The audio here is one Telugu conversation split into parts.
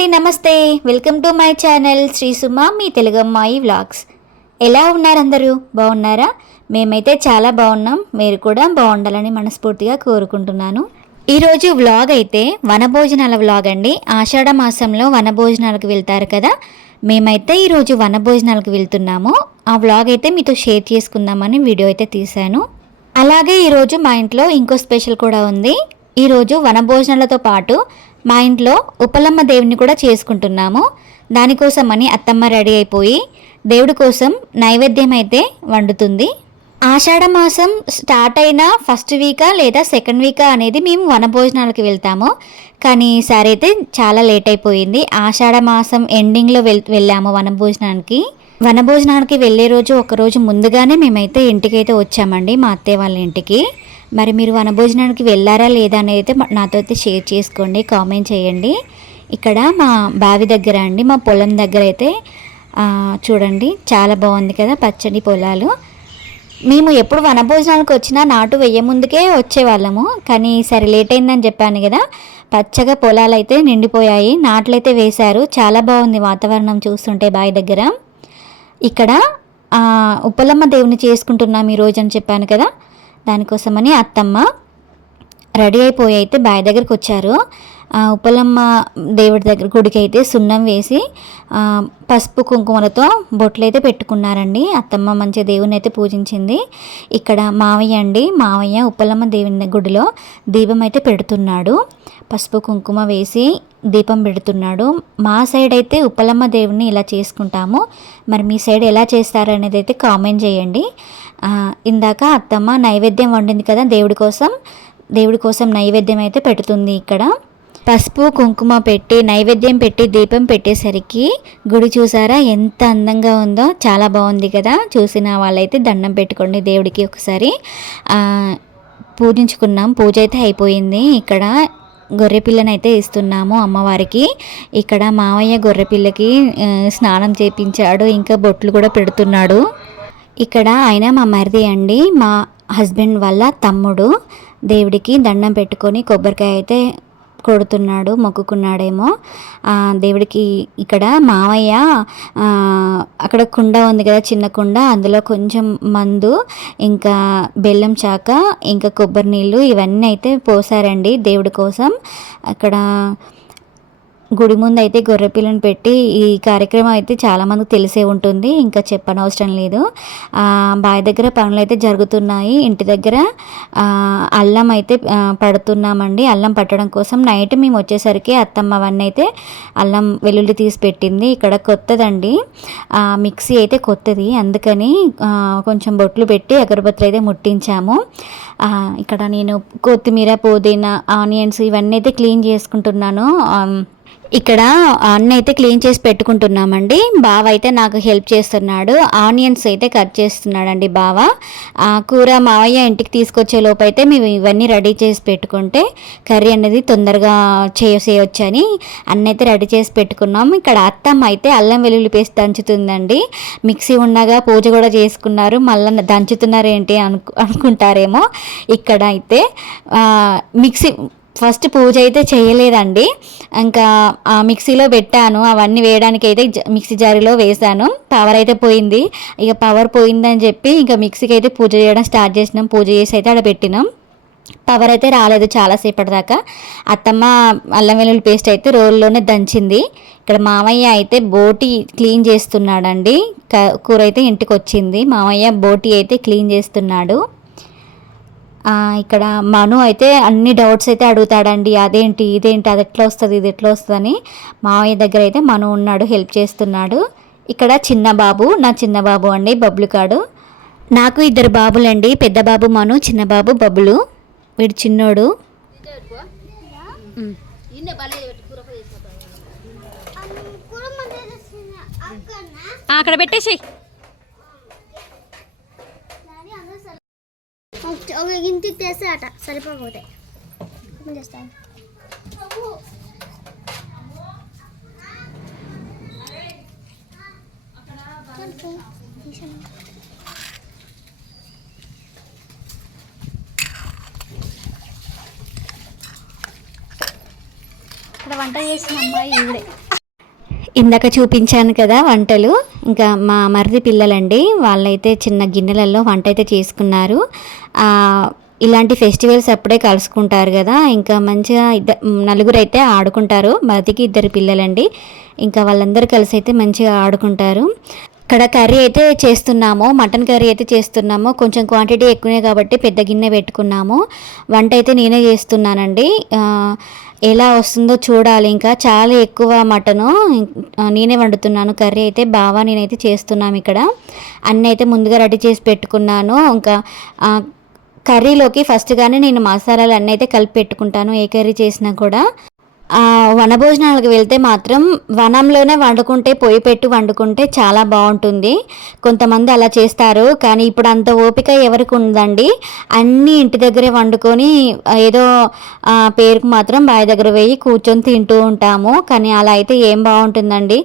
అండి, నమస్తే. Welcome to my channel Sri Suma మీ తెలుగు అమ్మాయి వ్లాగ్స్. ఎలా ఉన్నారు అందరూ? బాగున్నారా? మేమైతే చాలా బాగున్నాం. మీరు కూడా బాగుండాలని మనస్ఫూర్తిగా కోరుకుంటున్నాను. ఈరోజు వ్లాగ్ అయితే వనభోజనాల వ్లాగ్ అండి. ఆషాఢ మాసంలో వనభోజనాలకు వెళ్తారు కదా, మేమైతే ఈరోజు వనభోజనాలకు వెళ్తున్నాము. ఆ వ్లాగ్ అయితే మీతో షేర్ చేసుకుందామని వీడియో అయితే తీశాను. అలాగే ఈరోజు మా ఇంట్లో ఇంకో స్పెషల్ కూడా ఉంది. ఈరోజు వనభోజనాలతో పాటు మా ఇంట్లో ఉపలమ్మ దేవుని కూడా చేసుకుంటున్నాము. దానికోసమని అత్తమ్మ రెడీ అయిపోయి దేవుడి కోసం నైవేద్యం అయితే వండుతుంది. ఆషాఢ మాసం స్టార్ట్ అయిన ఫస్ట్ వీకా లేదా సెకండ్ వీకా అనేది మేము వనభోజనాలకు వెళ్తాము. కానీ ఈసారి అయితే చాలా లేట్ అయిపోయింది. ఆషాఢ మాసం ఎండింగ్లో వెళ్ళాము వనభోజనానికి. వనభోజనానికి వెళ్ళే రోజు ఒకరోజు ముందుగానే మేమైతే ఇంటికైతే వచ్చామండి, మా అత్తయ్య వాళ్ళ ఇంటికి. మరి మీరు వనభోజనానికి వెళ్ళారా లేదా అనేది అయితే నాతో అయితే షేర్ చేసుకోండి, కామెంట్ చేయండి. ఇక్కడ మా బావి దగ్గర అండి, మా పొలం దగ్గర అయితే చూడండి చాలా బాగుంది కదా, పచ్చడి పొలాలు. మేము ఎప్పుడు వనభోజనాలకు వచ్చినా నాటు వెయ్య ముందుకే వచ్చేవాళ్ళము. కానీ ఈసారి లేట్ అయిందని చెప్పాను కదా, పచ్చగా పొలాలు అయితే నిండిపోయాయి, నాట్లు అయితే వేశారు. చాలా బాగుంది వాతావరణం చూస్తుంటే బావి దగ్గర. ఇక్కడ ఉప్పలమ్మ దేవుని చేసుకుంటున్నాం ఈరోజు అని చెప్పాను కదా, దానికోసమని అత్తమ్మ రెడీ అయిపోయి అయితే బావి దగ్గరికి వచ్చారు. ఉప్పలమ్మ దేవుడి దగ్గర గుడికి అయితే సున్నం వేసి పసుపు కుంకుమలతో బొట్లు అయితే పెట్టుకున్నారండి. అత్తమ్మ మంచి దేవుని అయితే పూజించింది. ఇక్కడ మావయ్య ఉప్పలమ్మ దేవుని గుడిలో దీపం అయితే పెడుతున్నాడు. పసుపు కుంకుమ వేసి దీపం పెడుతున్నాడు. మా సైడ్ అయితే ఉప్పలమ్మ దేవుని ఇలా చేసుకుంటాము. మరి మీ సైడ్ ఎలా చేస్తారనేది అయితే కామెంట్ చేయండి. ఇందాక అత్తమ్మ నైవేద్యం వండింది కదా, దేవుడి కోసం నైవేద్యం అయితే పెడుతుంది. ఇక్కడ పసుపు కుంకుమ పెట్టి నైవేద్యం పెట్టి దీపం పెట్టేసరికి గుడి చూసారా ఎంత అందంగా ఉందో, చాలా బాగుంది కదా. చూసిన వాళ్ళైతే దండం పెట్టుకోండి దేవుడికి ఒకసారి. పూజించుకున్నాం, పూజ అయితే అయిపోయింది. ఇక్కడ గొర్రెపిల్లని అయితే ఇస్తున్నాము అమ్మవారికి. ఇక్కడ మావయ్య గొర్రెపిల్లకి స్నానం చేపించాడు, ఇంకా బొట్లు కూడా పెడుతున్నాడు. ఇక్కడ ఆయన మా మరిది అండి, మా హస్బెండ్ వాళ్ళ తమ్ముడు. దేవుడికి దండం పెట్టుకొని కొబ్బరికాయ అయితే కొడుతున్నాడు, మొక్కుకున్నాడేమో దేవుడికి. ఇక్కడ మావయ్య అక్కడ కుండ ఉంది కదా, చిన్న కుండ, అందులో కొంచెం మందు, ఇంకా బెల్లం చాక, ఇంకా కొబ్బరి నీళ్ళు ఇవన్నీ అయితే పోసారండి దేవుడి కోసం. అక్కడ గుడి ముందు అయితే గొర్రెపిల్లని పెట్టి ఈ కార్యక్రమం అయితే చాలామందికి తెలిసే ఉంటుంది, ఇంకా చెప్పనవసరం లేదు. బావి దగ్గర పనులు అయితే జరుగుతున్నాయి. ఇంటి దగ్గర అల్లం అయితే పడుతున్నామండి. అల్లం పట్టడం కోసం నైట్ మేము వచ్చేసరికి అత్తమ్మ అవన్నీ అయితే అల్లం వెల్లుల్లి తీసి పెట్టింది. ఇక్కడ కొత్తదండి మిక్సీ అయితే కొత్తది, అందుకని కొంచెం బొట్లు పెట్టి అగరబత్తులు అయితే ముట్టించాము. ఇక్కడ నేను కొత్తిమీర, పుదీనా, ఆనియన్స్ ఇవన్నీ అయితే క్లీన్ చేసుకుంటున్నాను. ఇక్కడ అన్నీ అయితే క్లీన్ చేసి పెట్టుకుంటున్నామండి. బావ అయితే నాకు హెల్ప్ చేస్తున్నాడు, ఆనియన్స్ అయితే కట్ చేస్తున్నాడండి బావ. కూర మావయ్య ఇంటికి తీసుకొచ్చే లోపు అయితే మేము ఇవన్నీ రెడీ చేసి పెట్టుకుంటే కర్రీ అనేది తొందరగా చేయవచ్చు అని అన్నీ అయితే రెడీ చేసి పెట్టుకున్నాం. ఇక్కడ అత్తమ్మ అయితే అల్లం వెల్లుల్లి పేస్ట్ దంచుతుందండి. మిక్సీ ఉండగా పూజ కూడా చేసుకున్నారు, మళ్ళీ దంచుతున్నారు ఏంటి అనుకుంటారేమో. ఇక్కడ అయితే మిక్సీ ఫస్ట్ పూజ అయితే చేయలేదండి, ఇంకా మిక్సీలో పెట్టాను. అవన్నీ వేయడానికి అయితే మిక్సీ జారీలో వేసాను. పవర్ అయితే పోయింది. ఇక పవర్ పోయిందని చెప్పి ఇంకా మిక్సీకి అయితే పూజ చేయడం స్టార్ట్ చేసినాం. పూజ చేసి అయితే అక్కడ పెట్టినాం. పవర్ అయితే రాలేదు చాలాసేపటి దాకా. అత్తమ్మ అల్లం వెల్లుల్లి పేస్ట్ అయితే రోల్లోనే దంచింది. ఇక్కడ మామయ్య అయితే బోటి క్లీన్ చేస్తున్నాడండి. కూర అయితే ఇంటికి వచ్చింది. మామయ్య బోటి అయితే క్లీన్ చేస్తున్నాడు. ఇక్కడ మను అయితే అన్ని డౌట్స్ అయితే అడుగుతాడండి, అదేంటి ఇదేంటి, అది ఎట్లా వస్తుంది, ఇది ఎట్లా వస్తుందని. మావయ్య దగ్గర అయితే మను ఉన్నాడు, హెల్ప్ చేస్తున్నాడు. ఇక్కడ చిన్న బాబు, నా చిన్న బాబు అండి, బబ్లు కాడు. నాకు ఇద్దరు బాబులండి, పెద్ద బాబు మను, చిన్న బాబు బబ్లు. వీడు చిన్నోడు. అక్కడ పెట్టేసి ఒక ఇంటికి తెస్తే అట సరిపోతే చేస్తాను. ఇక్కడ వంట చేసిన అమ్మాయి ఈవిడే. ఇందాక చూపించాను కదా వంటలు, ఇంకా మా మరిది పిల్లలండి, వాళ్ళైతే చిన్న గిన్నెలలో వంట అయితే చేసుకున్నారు. ఇలాంటి ఫెస్టివల్స్ అప్పుడే కలుసుకుంటారు కదా, ఇంకా మంచిగా నలుగురు అయితే ఆడుకుంటారు. మరిదికి 2 పిల్లలండి, ఇంకా వాళ్ళందరూ కలిసి అయితే మంచిగా ఆడుకుంటారు. ఇక్కడ కర్రీ అయితే చేస్తున్నాము, మటన్ కర్రీ అయితే చేస్తున్నాము. కొంచెం క్వాంటిటీ ఎక్కువనే కాబట్టి పెద్ద గిన్నె పెట్టుకున్నాము. వంట అయితే నేనే చేస్తున్నానండి. ఎలా వస్తుందో చూడాలి. ఇంకా చాలా ఎక్కువ మటను నేనే వండుతున్నాను. కర్రీ అయితే బాగా నేనైతే చేస్తున్నాము. ఇక్కడ అన్నీ అయితే ముందుగా రెడీ చేసి పెట్టుకున్నాను. ఇంకా కర్రీలోకి ఫస్ట్గానే నేను మసాలాలు అన్నీ అయితే కలిపి పెట్టుకుంటాను, ఏ కర్రీ చేసినా కూడా. వనభోజనాలకు వెళ్తే మాత్రం వనంలోనే వండుకుంటే, పొయ్యి పెట్టి వండుకుంటే చాలా బాగుంటుంది. కొంతమంది అలా చేస్తారు, కానీ ఇప్పుడు అంత ఓపిక ఎవరికి ఉందండి. అన్నీ ఇంటి దగ్గరే వండుకొని ఏదో పేరుకు మాత్రం బావి దగ్గర వేయి కూర్చొని తింటూ ఉంటాము. కానీ అలా అయితే ఏం బాగుంటుందండి.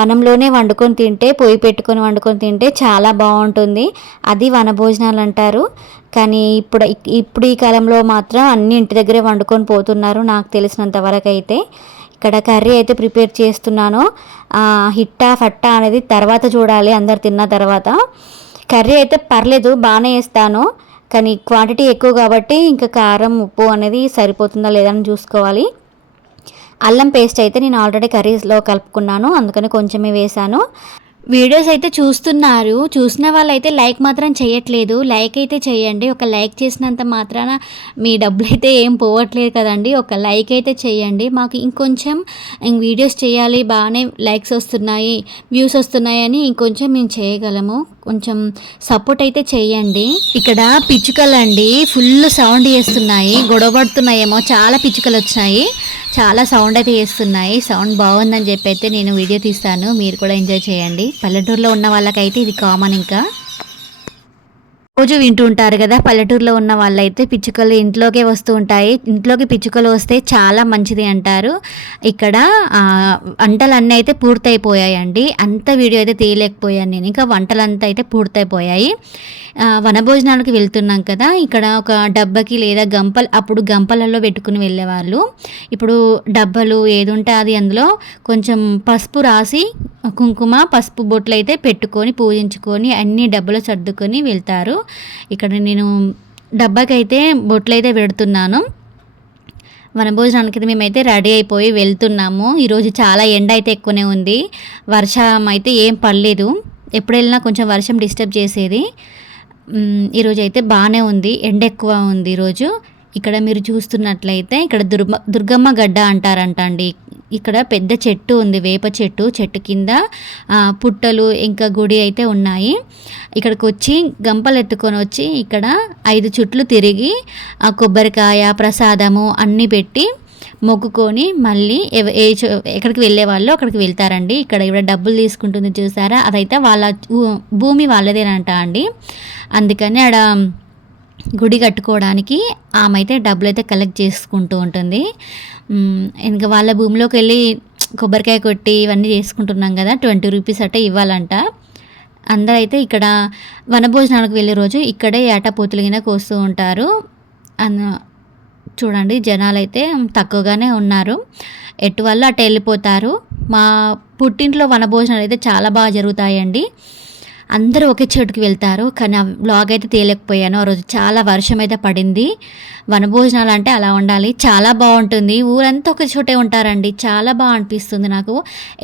వనంలోనే వండుకొని తింటే, పొయ్యి పెట్టుకొని వండుకొని తింటే చాలా బాగుంటుంది. అది వనభోజనాలు అంటారు. కానీ ఇప్పుడు ఈ కాలంలో మాత్రం అన్ని ఇంటి దగ్గరే వండుకొని పోతున్నారు, నాకు తెలిసినంత వరకు అయితే. ఇక్కడ కర్రీ అయితే ప్రిపేర్ చేస్తున్నాను. హిట్టా ఫట్టా అనేది తర్వాత చూడాలి, అందరు తిన్న తర్వాత. కర్రీ అయితే పర్లేదు, బాగానే వేస్తాను, కానీ క్వాంటిటీ ఎక్కువ కాబట్టి ఇంకా కారం ఉప్పు అనేది సరిపోతుందా లేదా అని చూసుకోవాలి. అల్లం పేస్ట్ అయితే నేను ఆల్రెడీ కర్రీస్లో కలుపుకున్నాను, అందుకని కొంచెమే వేసాను. వీడియోస్ అయితే చూస్తున్నారు, చూసిన వాళ్ళైతే లైక్ మాత్రం చేయట్లేదు. లైక్ అయితే చేయండి. ఒక లైక్ చేసినంత మాత్రాన మీ డబ్బులు అయితే ఏం పోవట్లేదు కదండి. ఒక లైక్ అయితే చేయండి, మాకు ఇంకొంచెం వీడియోస్ చేయాలి, బాగానే లైక్స్ వస్తున్నాయి, వ్యూస్ వస్తున్నాయి అని ఇంకొంచెం మేము చేయగలము. కొంచెం సపోర్ట్ అయితే చేయండి. ఇక్కడ పిచ్చుకలు అండి ఫుల్ సౌండ్ చేస్తున్నాయి, గొడవపడుతున్నాయేమో, చాలా పిచ్చుకలు వచ్చాయి, చాలా సౌండ్ అయితే చేస్తున్నాయి. సౌండ్ బాగుందని చెప్పి అయితే నేను వీడియో తీస్తాను, మీరు కూడా ఎంజాయ్ చేయండి. పల్లెటూరులో ఉన్న వాళ్ళకైతే ఇది కామన్. ఇంకా రోజు వింటూ ఉంటారు కదా, పల్లెటూరులో ఉన్న వాళ్ళైతే పిచ్చుకలు ఇంట్లోకే వస్తూ ఉంటాయి. ఇంట్లోకి పిచ్చుకలు వస్తే చాలా మంచిది అంటారు. ఇక్కడ వంటలన్నీ అయితే పూర్తయిపోయాయండి. అంత వీడియో అయితే తీయలేకపోయాను నేను, ఇంకా వంటలంతా అయితే పూర్తయిపోయాయి. వనభోజనాలకు వెళ్తున్నాం కదా, ఇక్కడ ఒక డబ్బాకి లేదా అప్పుడు గంపలలో పెట్టుకుని వెళ్ళేవాళ్ళు. ఇప్పుడు డబ్బాలు ఏది ఉంటే అది, అందులో కొంచెం పసుపు రాసి, కుంకుమ పసుపు బొట్లు అయితే పెట్టుకొని పూజించుకొని అన్ని డబ్బాలో సర్దుకొని వెళ్తారు. ఇక్కడ నేను డబ్బాకి అయితే బొట్లు అయితే పెడుతున్నాను. వనభోజనానికి మేమైతే రెడీ అయిపోయి వెళ్తున్నాము. ఈరోజు చాలా ఎండ అయితే ఎక్కువనే ఉంది, వర్షం అయితే ఏం పడలేదు. ఎప్పుడు వెళ్ళినా కొంచెం వర్షం డిస్టర్బ్ చేసేది. ఈరోజు అయితే బాగానే ఉంది, ఎండ ఎక్కువ ఉంది ఈరోజు. ఇక్కడ మీరు చూస్తున్నట్లయితే ఇక్కడ దుర్గమ్మ గడ్డ అంటారంట అండి. ఇక్కడ పెద్ద చెట్టు ఉంది, వేప చెట్టు. చెట్టు కింద పుట్టలు ఇంకా గుడి అయితే ఉన్నాయి. ఇక్కడికి వచ్చి గంపలు ఎత్తుకొని వచ్చి ఇక్కడ 5 చుట్లు తిరిగి కొబ్బరికాయ ప్రసాదము అన్నీ పెట్టి మొక్కుకొని మళ్ళీ ఎక్కడికి వెళ్ళే వాళ్ళు అక్కడికి వెళ్తారండి. ఇక్కడ డబ్బులు తీసుకుంటుంది చూసారా, అదైతే వాళ్ళ భూమి వాళ్ళదేనంట అండి. అందుకని ఆడ గుడి కట్టుకోవడానికి ఆమె అయితే డబ్బులు అయితే కలెక్ట్ చేసుకుంటూ ఉంటుంది. ఇంకా వాళ్ళ భూమిలోకి వెళ్ళి కొబ్బరికాయ కొట్టి ఇవన్నీ చేసుకుంటున్నాం కదా, 20 రూపీస్ అట్ట ఇవ్వాలంట. అందరైతే ఇక్కడ వనభోజనాలకు వెళ్ళే రోజు ఇక్కడే ఏటపోతులు కింద కోస్తూ ఉంటారు. చూడండి, జనాలు అయితే తక్కువగానే ఉన్నారు, ఎటు వల్ల అటు వెళ్ళిపోతారు. మా పుట్టింట్లో వనభోజనాలు అయితే చాలా బాగా జరుగుతాయండి. అందరూ ఒకే చోటుకి వెళ్తారు, కానీ ఆ వ్లాగ్ అయితే తీయలేకపోయాను. ఆ రోజు చాలా వర్షం అయితే పడింది. వనభోజనాలు అంటే అలా ఉండాలి, చాలా బాగుంటుంది. ఊరంతా ఒక చోటే ఉంటారండి, చాలా బాగా అనిపిస్తుంది నాకు.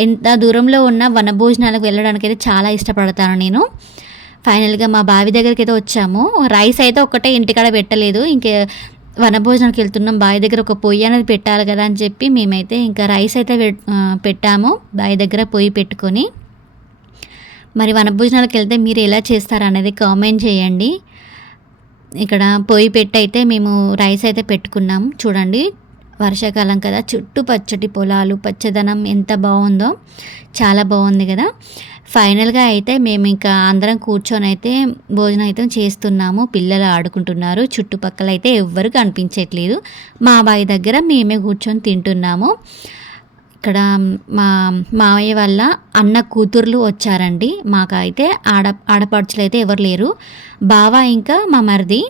ఎంత దూరంలో ఉన్న వనభోజనాలకు వెళ్ళడానికి అయితే చాలా ఇష్టపడతాను నేను. ఫైనల్గా మా బావి దగ్గరికి అయితే వచ్చాము. రైస్ అయితే ఒక్కటే ఇంటికాడ పెట్టలేదు, ఇంకే వనభోజనానికి వెళ్తున్నాం, బావి దగ్గర ఒక పొయ్యి అనేది పెట్టాలి కదా అని చెప్పి మేమైతే ఇంకా రైస్ అయితే పెట్టాము బావి దగ్గర పొయ్యి పెట్టుకొని. మరి వనభోజనాలకు వెళ్తే మీరు ఎలా చేస్తారు అనేది కామెంట్ చేయండి. ఇక్కడ పొయ్యి పెట్టి అయితే మేము రైస్ అయితే పెట్టుకున్నాం. చూడండి, వర్షాకాలం కదా, చుట్టూ పచ్చటి పొలాలు, పచ్చదనం ఎంత బాగుందో, చాలా బాగుంది కదా. ఫైనల్గా అయితే మేము ఇంకా అందరం కూర్చొని అయితే భోజనం అయితే చేస్తున్నాము. పిల్లలు ఆడుకుంటున్నారు, చుట్టుపక్కల అయితే ఎవ్వరు కనిపించట్లేదు. మా బావి దగ్గర మేమే కూర్చొని తింటున్నాము. ఇక్కడ మా మావయ్య వాళ్ళ అన్న కూతుర్లు వచ్చారండి. మాకైతే ఆడపడుచులు అయితే ఎవరు లేరు. బావ ఇంకా మా మరిది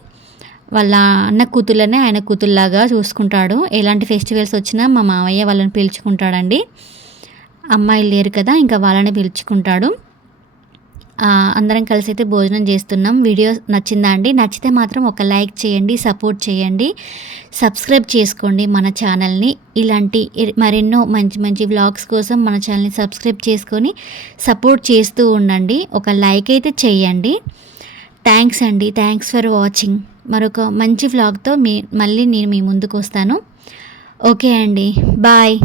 వాళ్ళ అన్న కూతుర్లనే ఆయన కూతుర్లాగా చూసుకుంటాడు. ఎలాంటి ఫెస్టివల్స్ వచ్చినా మా మావయ్య వాళ్ళని పిలుచుకుంటాడండి. అమ్మాయిలు లేరు కదా, ఇంకా వాళ్ళని పిలుచుకుంటాడు. అందరం కలిసి అయితే భోజనం చేస్తున్నాం. వీడియో నచ్చిందా అండి? నచ్చితే మాత్రం ఒక లైక్ చేయండి, సపోర్ట్ చేయండి, సబ్స్క్రైబ్ చేసుకోండి మన ఛానల్ని. ఇలాంటి మరెన్నో మంచి మంచి వ్లాగ్స్ కోసం మన ఛానల్ని సబ్స్క్రైబ్ చేసుకొని సపోర్ట్ చేస్తూ ఉండండి. ఒక లైక్ అయితే చేయండి. థ్యాంక్స్ అండి. Thanks for watching. మరొక మంచి వ్లాగ్తో మళ్ళీ నేను మీ ముందుకు వస్తాను. ఓకే అండి, బాయ్.